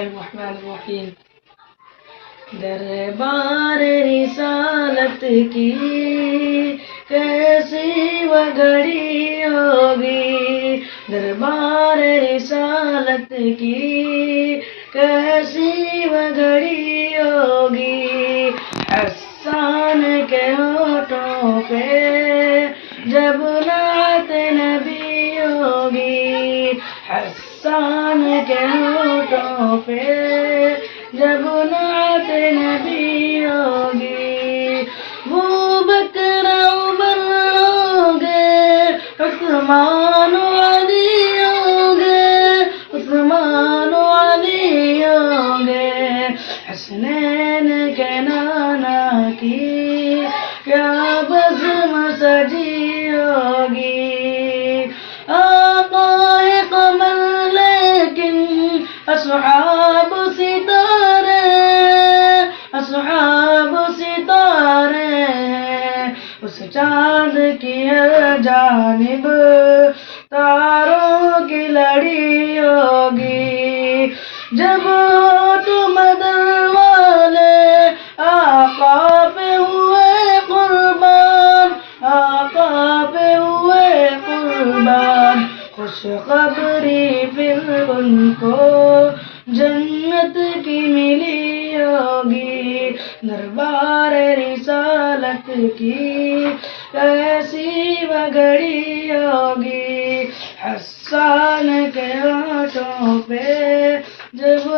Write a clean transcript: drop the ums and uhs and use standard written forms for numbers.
الرحمن الرحیم۔ دربار رسالت کی کیسی وہ گھڑی ہوگی، دربار رسالت کی کیسی وہ گھڑی ہوگی، حسان کے ہونٹوں پہ جب نعت نبی ہوگی، حسان کے ہونٹوں پہ جب نعت نبی ہوگی، وہ بکر عمر ہوں گے، عثمان و علی ہوں گے، عثمان و علی ہوں گے، حسنین کے نانا کی کیا بزم سجی ہوگی، آقا ہے قمر لیکن اصحاب ستارے، اصحاب ستارے ہیں، اس چاند کی ہر جانب تاروں کی لڑی ہوگی، جب تو مدر والے آقا پہ ہوئے قربان، آقا پہ ہوئے قربان، خوشخبری پھر ان کو جنت کی ملی ہوگی، دربار رسالت کی کیسی وہ گھڑی ہوگی، حسان کے ہونٹوں پہ جب